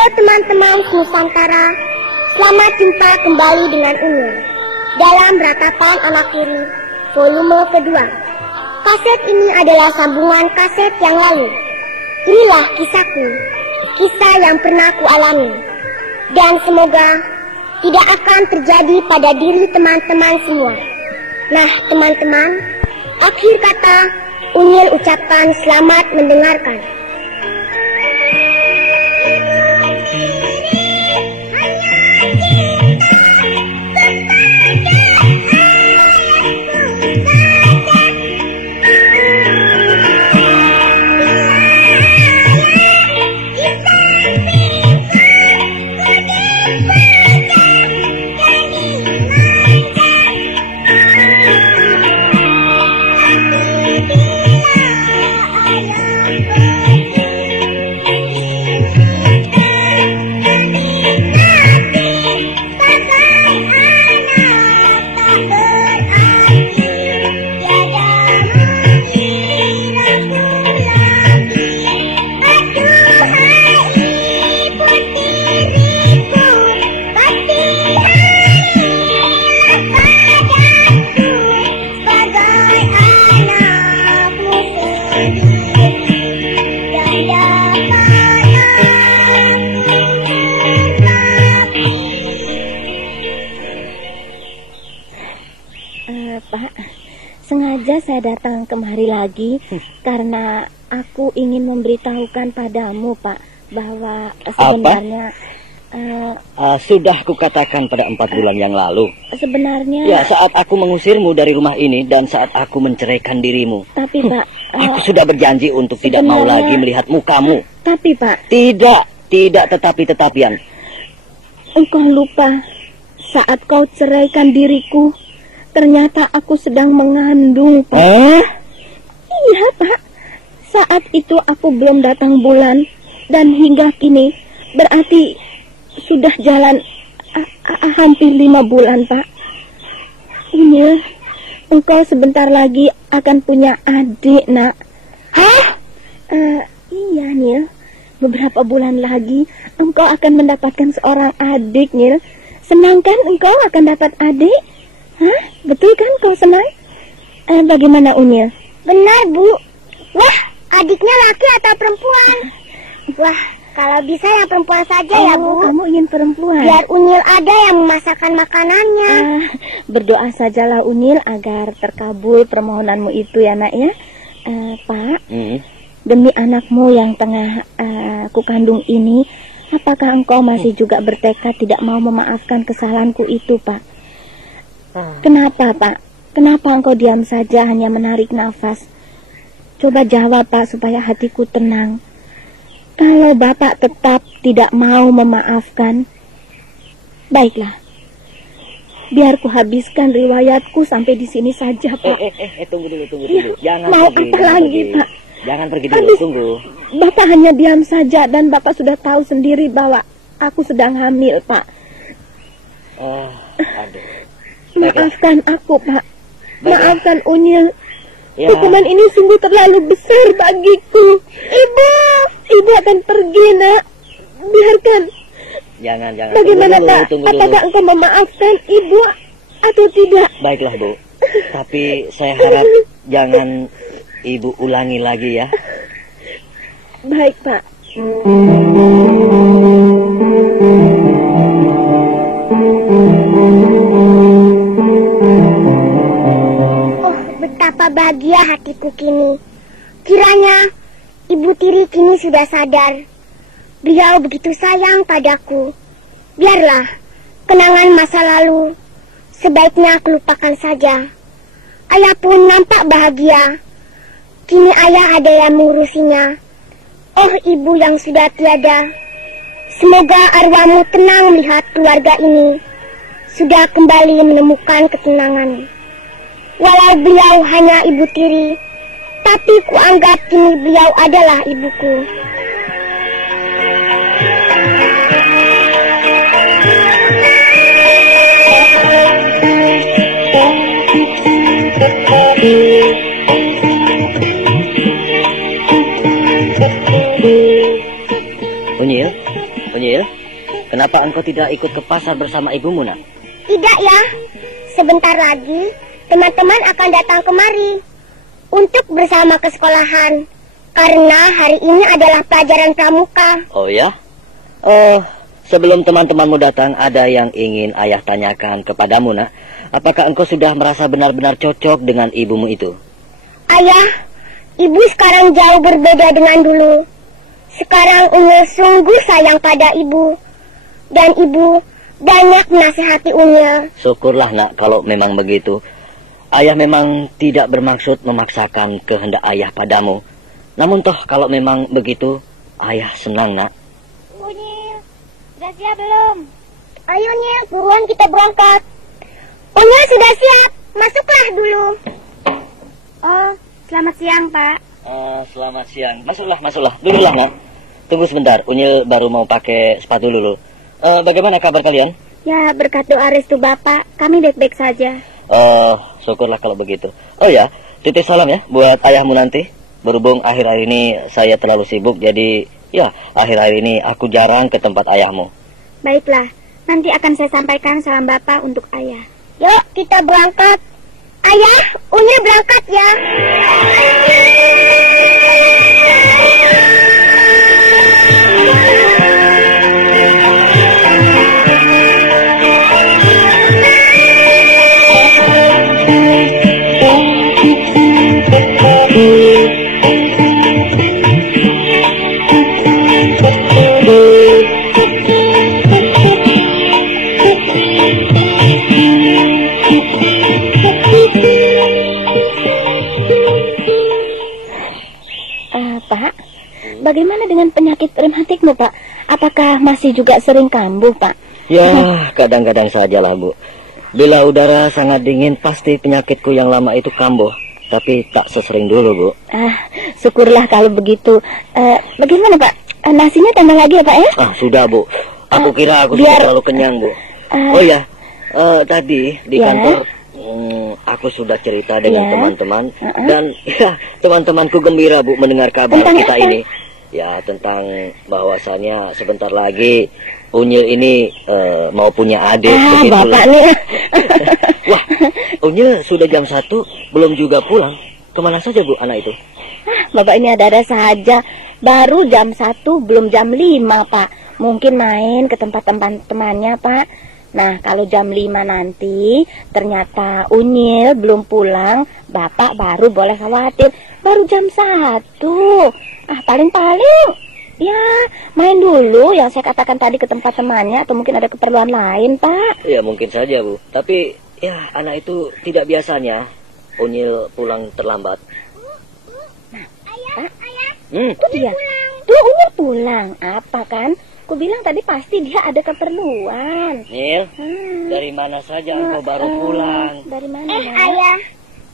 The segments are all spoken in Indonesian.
Halo teman-teman Nusantara, selamat jumpa kembali dengan Unyil dalam Ratapan Anak Tiri volume kedua. Kaset ini adalah sambungan kaset yang lalu. Inilah kisahku, kisah yang pernah kualami, dan semoga tidak akan terjadi pada diri teman-teman semua. Nah teman-teman, akhir kata Unyil ucapkan selamat mendengarkan. Pak, sengaja saya datang kemari lagi karena aku ingin memberitahukan padamu, Pak, bahwa sebenarnya sudah kukatakan pada 4 bulan yang lalu. Sebenarnya ya, saat aku mengusirmu dari rumah ini dan saat aku menceraikan dirimu. Tapi Pak, aku sudah berjanji untuk tidak mau lagi melihat mukamu. Tapi Pak, tidak tetapi-tetapian. Engkau lupa saat kau ceraikan diriku, ternyata aku sedang mengandung, Pak. Iya, Pak. Saat itu aku belum datang bulan, dan hingga kini berarti sudah jalan hampir 5 bulan, Pak. Ini, engkau sebentar lagi akan punya adik, Nak. Hah? Iya, Nil. Beberapa bulan lagi engkau akan mendapatkan seorang adik, Nil. Senang kan engkau akan dapat adik? Hah? Betul kan kau senang? Bagaimana Unyil? Benar, Bu. Wah, adiknya laki atau perempuan? Wah, kalau bisa yang perempuan saja ya, Bu. Kamu ingin perempuan? Biar Unyil ada yang memasakkan makanannya. Berdoa sajalah Unyil agar terkabul permohonanmu itu ya, Nak ya. Pak, demi anakmu yang tengah aku kandung ini, apakah engkau masih juga bertekad tidak mau memaafkan kesalahanku itu, Pak? Kenapa, Pak? Kenapa engkau diam saja hanya menarik nafas? Coba jawab, Pak, supaya hatiku tenang. Kalau Bapak tetap tidak mau memaafkan, baiklah. Biar ku habiskan riwayatku sampai di sini saja, Pak. Tunggu dulu. Ya, Jangan mau pergi, apa lagi, Pak? Jangan pergi dulu, tunggu. Bapak hanya diam saja dan Bapak sudah tahu sendiri bahwa aku sedang hamil, Pak. Aduh. Maafkan aku, Pak. Baiklah. Maafkan Unyil. Ya. Hukuman ini sungguh terlalu besar bagiku. Ibu akan pergi, Nak. Biarkan. Jangan. Bagaimana, Tunggu Pak? dulu. Apakah engkau memaafkan Ibu atau tidak? Baiklah, Bu. Tapi saya harap jangan Ibu ulangi lagi ya. Baik, Pak. Betapa bahagia hatiku kini. Kiranya Ibu Tiri kini sudah sadar. Beliau begitu sayang padaku. Biarlah kenangan masa lalu sebaiknya aku lupakan saja. Ayah pun nampak bahagia. Kini ayah ada yang mengurusinya. Oh ibu yang sudah tiada, semoga arwahmu tenang melihat keluarga ini sudah kembali menemukan ketenangan. Walau beliau hanya ibu tiri, tapi kuanggap kini beliau adalah ibuku. Unyil, kenapa engkau tidak ikut ke pasar bersama ibumu, nak? Tidak ya, sebentar lagi teman-teman akan datang kemari untuk bersama ke sekolahan. Karena hari ini adalah pelajaran pramuka. Oh ya? Sebelum teman-temanmu datang, ada yang ingin ayah tanyakan kepadamu, nak. Apakah engkau sudah merasa benar-benar cocok dengan ibumu itu? Ayah, ibu sekarang jauh berbeda dengan dulu. Sekarang Unyil sungguh sayang pada ibu. Dan ibu banyak menasihati Unyil. Syukurlah, nak, kalau memang begitu. Ayah memang tidak bermaksud memaksakan kehendak ayah padamu. Namun toh kalau memang begitu, ayah senang, nak. Unyil, sudah siap belum? Ayo Unyil, buruan kita berangkat. Unyil sudah siap, masuklah dulu. Oh, selamat siang, Pak. Selamat siang. Masuklah. Duduklah, nak. Tunggu sebentar, Unyil baru mau pakai sepatu dulu. Bagaimana kabar kalian? Ya, berkat doa restu Bapak, kami baik-baik saja. Syukurlah kalau begitu. Oh ya, titip salam ya buat ayahmu nanti. Berhubung akhir-akhir ini saya terlalu sibuk, jadi ya akhir-akhir ini aku jarang ke tempat ayahmu. Baiklah, nanti akan saya sampaikan salam Bapak untuk ayah. Yuk, kita berangkat. Ayah, Unyil berangkat ya. Pak, bagaimana dengan penyakit rematikmu, Pak? Apakah masih juga sering kambuh, Pak? Ya, kadang-kadang sajalah, Bu. Bila udara sangat dingin, pasti penyakitku yang lama itu kambuh. Tapi tak sesering dulu, Bu. Syukurlah kalau begitu. Bagaimana, Pak? Nasinya tambah lagi ya, Pak ya? Sudah, Bu. Aku kira aku sudah terlalu kenyang, Bu. Oh ya, tadi di kantor aku sudah cerita dengan teman-teman. Dan ya, teman-temanku gembira, Bu, mendengar kabar tentang kita apa? ini. Ya, tentang bahwasannya sebentar lagi Unyil ini mau punya adik. Bapak nih. Wah, Unyil sudah jam 1 belum juga pulang. Kemana saja, Bu, anak itu? Bapak ini ada-ada saja. Baru jam 1, belum jam 5, Pak. Mungkin main ke tempat-tempat temannya, Pak. Nah, kalau jam 5 nanti ternyata Unyil belum pulang, Bapak baru boleh khawatir. Baru jam 1. Paling-paling ya main dulu yang saya katakan tadi ke tempat temannya. Atau mungkin ada keperluan lain, Pak. Ya, mungkin saja, Bu. Tapi ya, anak itu tidak biasanya Unyil pulang terlambat. Ayah. Tuh dia. Tuh Unyil pulang. Apa kan? Ku bilang tadi pasti dia ada keperluan. Nil, dari mana saja engkau baru pulang? Dari mana? Ayah,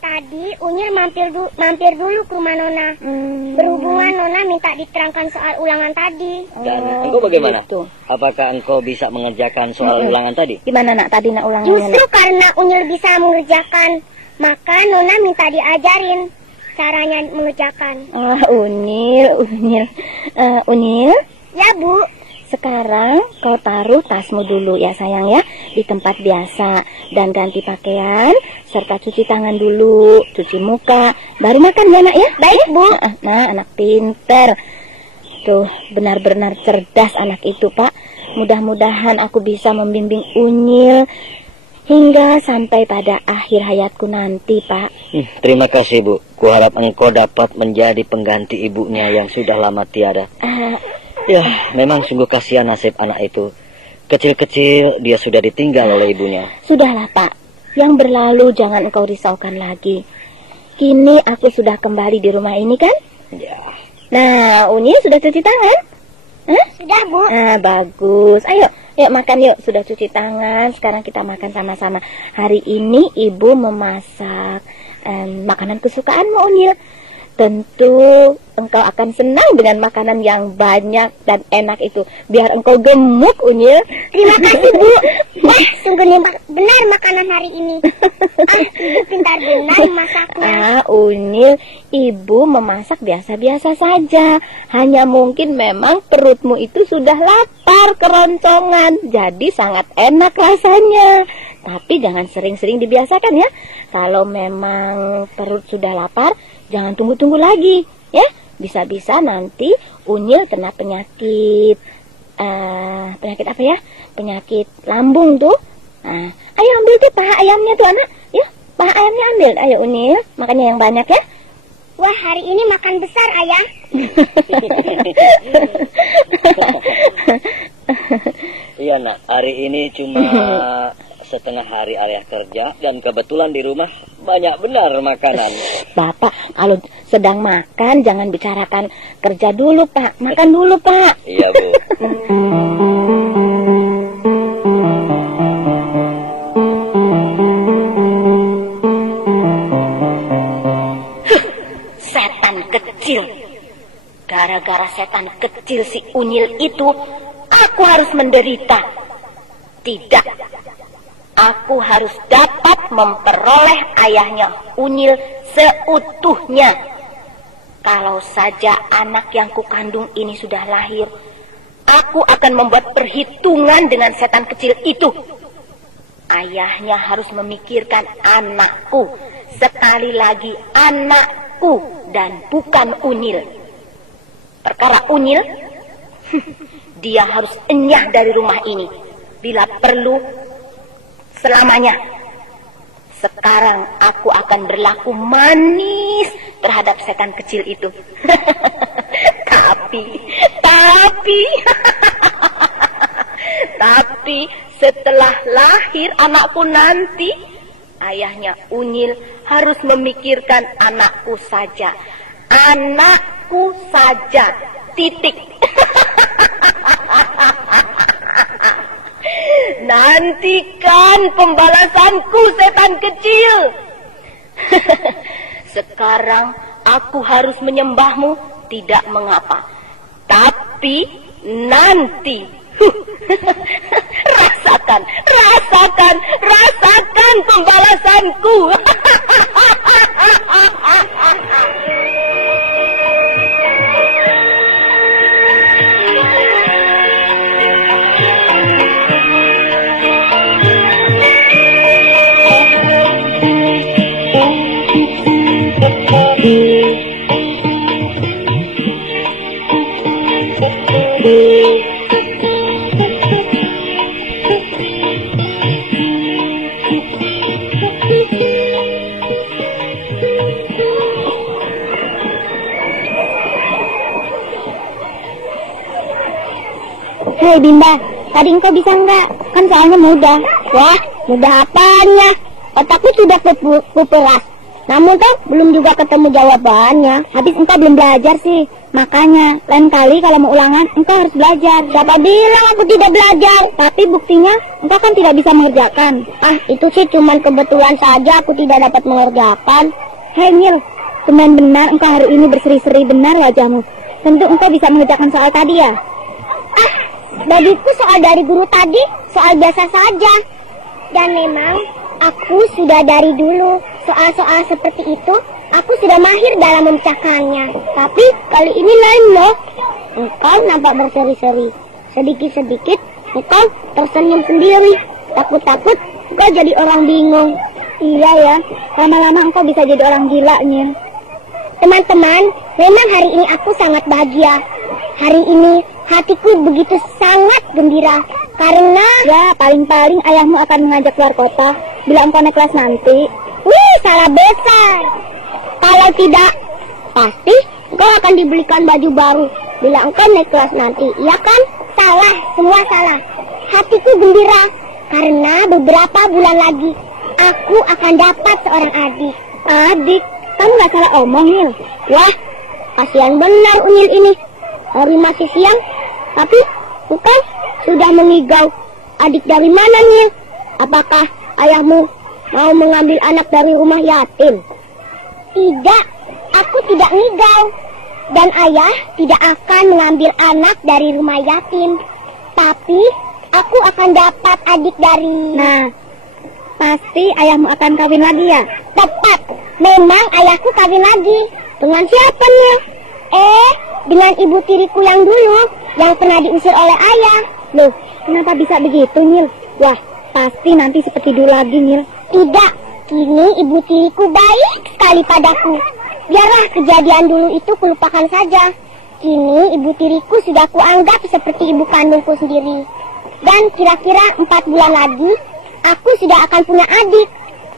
tadi Unyil mampir dulu ke rumah Nona. Berhubungan Nona minta diterangkan soal ulangan tadi. Dan engkau bagaimana? Gitu. Apakah engkau bisa mengerjakan soal ulangan tadi? Gimana, Nak? Tadi, Nak, ulangannya, Justru Nak? karena Unyil bisa mengerjakan, maka Nona minta diajarin caranya mengerjakan. Unyil. Unyil? Ya, Bu. Sekarang kau taruh tasmu dulu ya sayang ya, di tempat biasa. Dan ganti pakaian, serta cuci tangan dulu, cuci muka, baru makan ya, Nak ya. Baik, Bu. Nah, anak pinter. Tuh, benar-benar cerdas anak itu, Pak. Mudah-mudahan aku bisa membimbing Unyil hingga sampai pada akhir hayatku nanti, Pak. Terima kasih, Bu. Kuharap engkau dapat menjadi pengganti ibunya yang sudah lama tiada. Ya, memang sungguh kasihan nasib anak itu. Kecil-kecil dia sudah ditinggal oleh ibunya. Sudahlah, Pak. Yang berlalu jangan engkau risaukan lagi. Kini aku sudah kembali di rumah ini kan? Ya. Nah, Unyil sudah cuci tangan? Sudah, Bu. Bagus. Ayo makan yuk. Sudah cuci tangan, sekarang kita makan sama-sama. Hari ini Ibu memasak makanan kesukaanmu, Unyil. Tentu engkau akan senang dengan makanan yang banyak dan enak itu. Biar engkau gemuk, Unyil. Terima kasih, Bu. Wah, sungguh benar makanan hari ini. Ibu pintar benar masaknya. Unyil, Ibu memasak biasa-biasa saja. Hanya mungkin memang perutmu itu sudah lapar keroncongan. Jadi sangat enak rasanya. Tapi jangan sering-sering dibiasakan ya. Kalau memang perut sudah lapar, jangan tunggu-tunggu lagi ya. Bisa-bisa nanti Unyil kena penyakit apa ya? Penyakit lambung tuh. Nah, ayo ambil tuh paha ayamnya tuh anak. Ya, paha ayamnya ambil. Ayo Unyil, makannya yang banyak ya. Wah, hari ini makan besar, Ayah. Iya nak, hari ini cuma setengah hari ayah kerja dan kebetulan di rumah banyak benar makanan. Bapak, kalau sedang makan jangan bicarakan kerja dulu, Pak. Makan dulu, Pak. Iya, Bu. Setan kecil. Gara-gara setan kecil si Unyil itu, aku harus menderita. Tidak. Aku harus dapat memperoleh ayahnya Unyil seutuhnya. Kalau saja anak yang kukandung ini sudah lahir, aku akan membuat perhitungan dengan setan kecil itu. Ayahnya harus memikirkan anakku. Sekali lagi anakku dan bukan Unyil. Perkara Unyil, dia harus enyah dari rumah ini. Bila perlu, selamanya. Sekarang aku akan berlaku manis terhadap setan kecil itu. Tapi setelah lahir anakku nanti, ayahnya Unyil harus memikirkan anakku saja. Anakku saja. Titik. Nantikan pembalasanku, setan kecil. Sekarang aku harus menyembahmu, tidak mengapa. Tapi nanti rasakan pembalasanku. Hei Bimba, tadi engkau bisa enggak? Kan soalnya mudah. Wah, mudah apanya? Otakku sudah kuperas. Namun kan belum juga ketemu jawabannya. Habis engkau belum belajar sih. Makanya, lain kali kalau mau ulangan, engkau harus belajar. Siapa bilang aku tidak belajar? Tapi buktinya, engkau kan tidak bisa mengerjakan. Itu sih cuman kebetulan saja aku tidak dapat mengerjakan. Hei Nil, benar-benar engkau hari ini berseri-seri benar wajahmu. Tentu engkau bisa mengerjakan soal tadi ya? Bagiku soal dari guru tadi, soal biasa saja. Dan memang, aku sudah dari dulu. Soal-soal seperti itu, aku sudah mahir dalam memecahkannya. Tapi kali ini lain loh. Engkau nampak berseri-seri. Sedikit-sedikit, engkau tersenyum sendiri. Takut-takut, engkau jadi orang bingung. Iya ya, lama-lama engkau bisa jadi orang gila, Nyil. Teman-teman, memang hari ini aku sangat bahagia. Hari ini hatiku begitu sangat gembira. Karena ya paling-paling ayahmu akan mengajak keluar kota bila engkau naik kelas nanti. Wih, salah besar. Kalau tidak, pasti engkau akan dibelikan baju baru bila engkau naik kelas nanti. Iya kan? Salah, semua salah. Hatiku gembira karena beberapa bulan lagi aku akan dapat seorang adik. Adik? Kamu gak salah omong, Nil. Wah, kasihan benar Unyil ini. Hari masih siang, tapi bukan sudah mengigau. Adik dari mana, Nil? Apakah ayahmu mau mengambil anak dari rumah yatim? Tidak, aku tidak ngigau. Dan ayah tidak akan mengambil anak dari rumah yatim. Tapi aku akan dapat adik dari... Nah, pasti ayahmu akan kawin lagi ya? Tepat, memang ayahku kawin lagi. Dengan siapa nih? Dengan ibu tiriku yang dulu, yang pernah diusir oleh ayah. Loh, kenapa bisa begitu, Nil? Wah, pasti nanti seperti dulu lagi, Nil. Tidak, kini ibu tiriku baik sekali padaku. Biarlah kejadian dulu itu kulupakan saja. Kini ibu tiriku sudah kuanggap seperti ibu kandungku sendiri. Dan kira-kira 4 bulan lagi, aku sudah akan punya adik.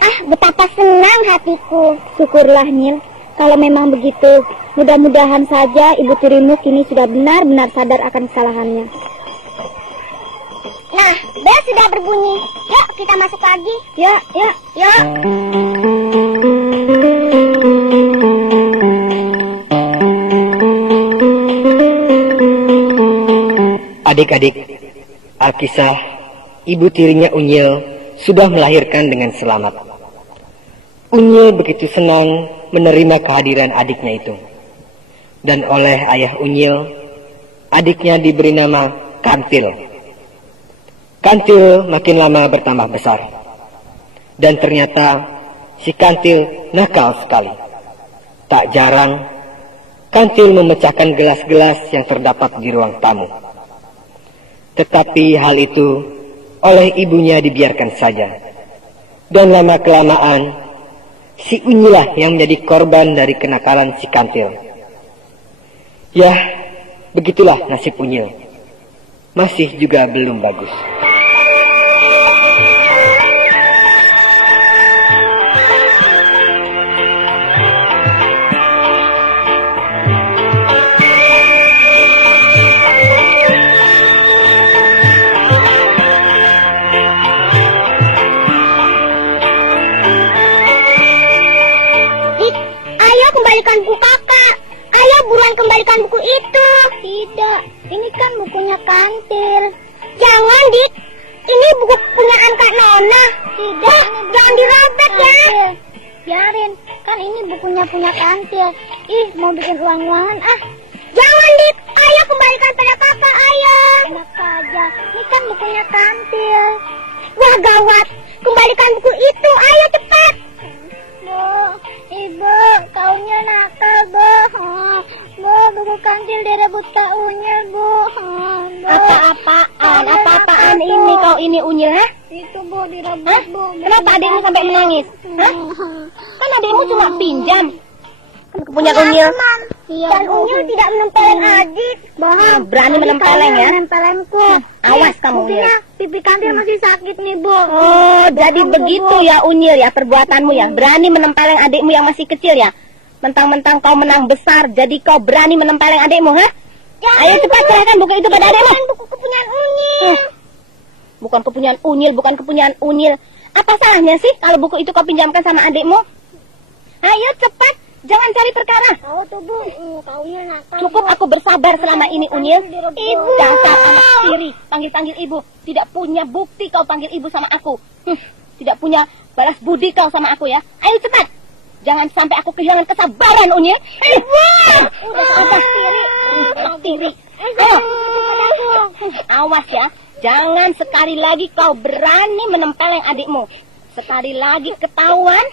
Ah, betapa senang hatiku. Syukurlah, Nil. Kalau memang begitu, mudah-mudahan saja ibu tirimu kini sudah benar-benar sadar akan kesalahannya. Nah, bel sudah berbunyi. Yuk, kita masuk lagi. Yuk. Adik-adik, Alkisah, ibu tirinya Unyil sudah melahirkan dengan selamat. Unyil begitu senang menerima kehadiran adiknya itu. Dan oleh ayah Unyil, adiknya diberi nama Kantil. Kantil makin lama bertambah besar. Dan ternyata si Kantil nakal sekali. Tak jarang, Kantil memecahkan gelas-gelas yang terdapat di ruang tamu. Tetapi hal itu oleh ibunya dibiarkan saja. Dan lama-kelamaan, si Unyilah yang menjadi korban dari kenakalan si Kantil. Ya, begitulah nasib Unyil. Masih juga belum bagus. Kembalikan buku kakak. Ayo buruan kembalikan buku itu. Tidak, ini kan bukunya Kantil. Jangan, Dik. Ini buku punyaan Kak Nona. Tidak, jangan dirobek ya. Biarin, kan ini bukunya punya Kantil. Ih, mau bikin uang-uangan ah. Jangan, Dik. Ayo kembalikan pada kakak, ayo. Enak saja, ini kan bukunya Kantil. Wah, gawat. Kembalikan buku itu, ayo cepat. Bu, Ibu, kaunya nakal, Bu. Bu, buku Kantil direbut Kak Unyil, Bu. Apa-apaan ini kau ini Unyil, ha? Itu, Bu, direbut, Bu. Kenapa adikmu sampai menangis? Hah? Kan adikmu cuma pinjam. Kan kepunyaan Unyil. Iya, dan Unyil tidak menempeleng adik. Bohong. Berani menempeleng ya? Menempelengku. Awas kamu, Unyil. Pipi Kantil masih sakit nih, Bu. Oh, jadi begitu ya Unyil ya perbuatanmu ya. Berani menempeleng adikmu yang masih kecil ya. Mentang-mentang kau menang besar, jadi kau berani menempeleng adikmu, ha? Ayo cepat serahkan buku itu pada adikmu. Buku kepunyaan Unyil. Bukan kepunyaan Unyil, bukan kepunyaan Unyil. Apa salahnya sih kalau buku itu kau pinjamkan sama adikmu? Ayo cepat, jangan cari perkara. Tahu tuh, Bu. Kaunya nakal. Cukup aku bersabar selama ini, Unyil. Ibu. Dasar anak tiri, panggil-panggil ibu. Tidak punya bukti kau panggil ibu sama aku. Tidak punya balas budi kau sama aku ya. Ayo cepat. Jangan sampai aku kehilangan kesabaran, Unyil. Ibu. Udah tiri. Ayo. Awas ya. Jangan sekali lagi kau berani menempeleng adikmu. Sekali lagi ketahuan,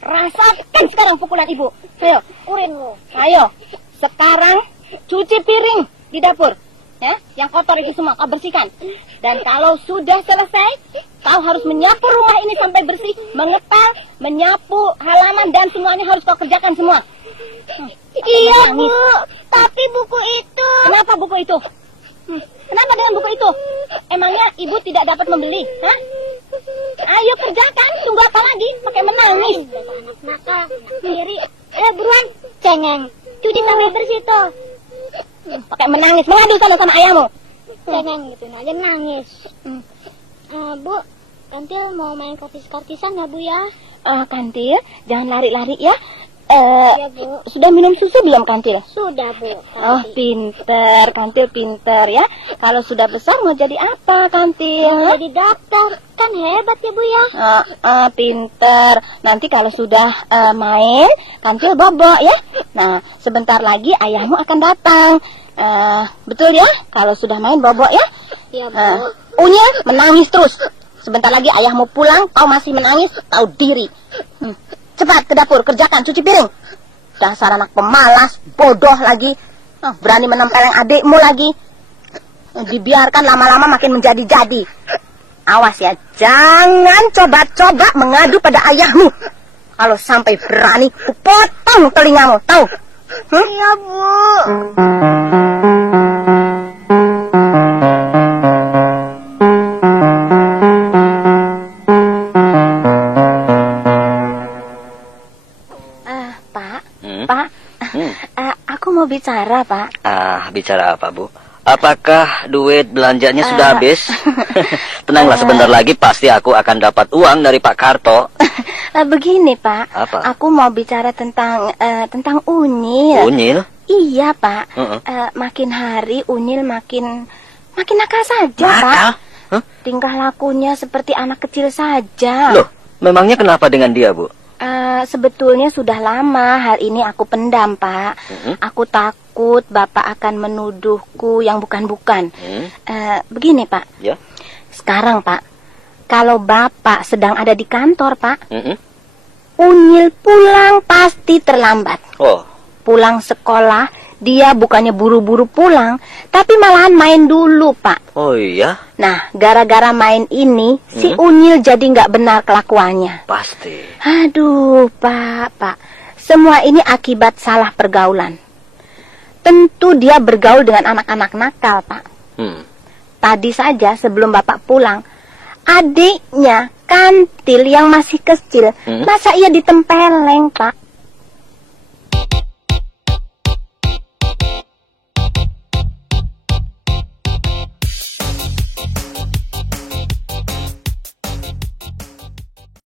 rasakan sekarang pukulan ibu. Ayo, Urin lu. ayo. Sekarang cuci piring di dapur. Ya, yang kotor itu semua kau bersihkan. Dan kalau sudah selesai, kau harus menyapu rumah ini sampai bersih, mengepel, menyapu halaman dan semuanya harus kau kerjakan semua. Iya, Bu. Tapi buku itu. Kenapa buku itu? Kenapa dengan buku itu? Emangnya ibu tidak dapat membeli? Hah? Ayo kerjakan, tunggu apa lagi? Pakai menangis. Anak nakal, sendiri. Buruan, cengeng. Cuci sampai bersih tuh. Pakai menangis, mengadu sana sama ayahmu. Cengeng gitu aja nangis. Bu, Kantil mau main kartis-kartisan nggak, Bu ya? Kantil, jangan lari-lari ya. Ya, Bu. Sudah minum susu belum, Kantil? Sudah, Bu. Oh, pinter, Kantil pinter ya. Kalau sudah besar mau jadi apa, Kantil? Mau jadi dokter. Kan hebat ya, Bu ya. Pinter. Nanti kalau sudah main, Kantil bobo ya. Nah, sebentar lagi ayahmu akan datang. Betul ya? Kalau sudah main bobo ya. Ya, Bu. Unyil menangis terus. Sebentar lagi ayahmu pulang, kau masih menangis, tahu diri. Cepat ke dapur, kerjakan, cuci piring. Dasar anak pemalas, bodoh lagi. Berani menempeleng adikmu lagi. Dibiarkan lama-lama makin menjadi-jadi. Awas ya, jangan coba-coba mengadu pada ayahmu. Kalau sampai berani, kupotong telingamu, tahu? Iya, Bu. Pak, aku mau bicara, Pak. Bicara apa, Bu? Apakah duit belanjanya sudah habis? Tenanglah, sebentar lagi pasti aku akan dapat uang dari Pak Karto. Begini, Pak. Apa? Aku mau bicara tentang Unyil. Unyil? Iya, Pak. Makin hari Unyil makin nakal saja, Nakal? Pak. Huh? Tingkah lakunya seperti anak kecil saja. Loh, memangnya kenapa dengan dia, Bu? Sebetulnya sudah lama hal ini aku pendam, Pak. Aku takut Bapak akan menuduhku yang bukan-bukan. Begini, Pak. Ya. Sekarang, Pak, kalau Bapak sedang ada di kantor, Pak, Unyil pulang pasti terlambat. Oh. Pulang sekolah, dia bukannya buru-buru pulang, tapi malahan main dulu, Pak. Oh iya? Nah, gara-gara main ini, si Unyil jadi nggak benar kelakuannya. Pasti. Aduh, Pak. Semua ini akibat salah pergaulan. Tentu dia bergaul dengan anak-anak nakal, Pak. Tadi saja sebelum Bapak pulang, adiknya Kantil yang masih kecil, masa ia ditempeleng, Pak?